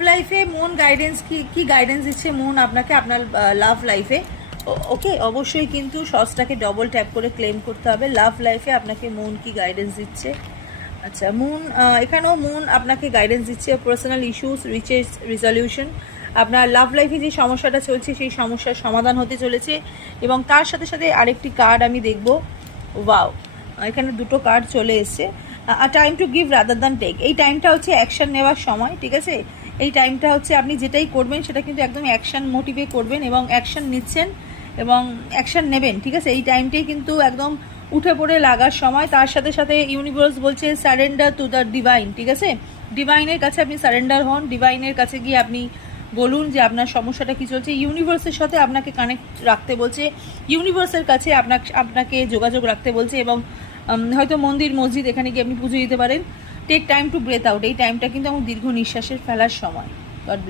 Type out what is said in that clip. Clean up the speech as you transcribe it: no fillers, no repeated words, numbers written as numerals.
লাইফে মন গাইডেন্স কি গাইডেন্স দিচ্ছে মন আপনাকে আপনার লাভ লাইফে? ওকে, অবশ্যই কিন্তু সসটাকে ডবল ট্যাপ করে ক্লেম করতে হবে। লাভ লাইফে আপনাকে মন কি গাইডেন্স দিচ্ছে? আচ্ছা, মুন এখানেও মুন আপনাকে গাইডেন্স দিচ্ছে পার্সোনাল ইস্যুস রিচেস রিজলিউশন। আপনার লাভ লাইফে যে সমস্যাটা চলছে সেই সমস্যার সমাধান হতে চলেছে। এবং তার সাথে সাথে আরেকটি কার্ড আমি দেখব। ওয়াও, এখানে দুটো কার্ড চলে এসছে। Time to give rather than take. এই টাইমটা হচ্ছে অ্যাকশন নেওয়ার সময়, ঠিক আছে? এই টাইমটা হচ্ছে আপনি যেটাই করবেন সেটা কিন্তু একদম অ্যাকশন মোটিভে করবেন এবং অ্যাকশন নিচ্ছেন এবং অ্যাকশন নেবেন, ঠিক আছে? এই টাইমটাই কিন্তু একদম উঠে পড়ে লাগার সময়। তার সাথে সাথে ইউনিভার্স বলছে সারেন্ডার টু দ্য ডিভাইন, ঠিক আছে? ডিভাইনের কাছে আপনি সারেন্ডার হন। ডিভাইনের কাছে গিয়ে আপনি বলুন যে আপনার সমস্যাটা কী চলছে। ইউনিভার্সের সাথে আপনাকে কানেক্ট রাখতে বলছে, ইউনিভার্সের কাছে আপনাকে যোগাযোগ রাখতে বলছে। এবং হয়তো মন্দির মসজিদ এখানে গিয়ে আপনি পুজো দিতে পারেন। Take time to breathe out. এই টাইমটা কিন্তু আমার দীর্ঘ নিঃশ্বাসের ফেলার সময়। God bless.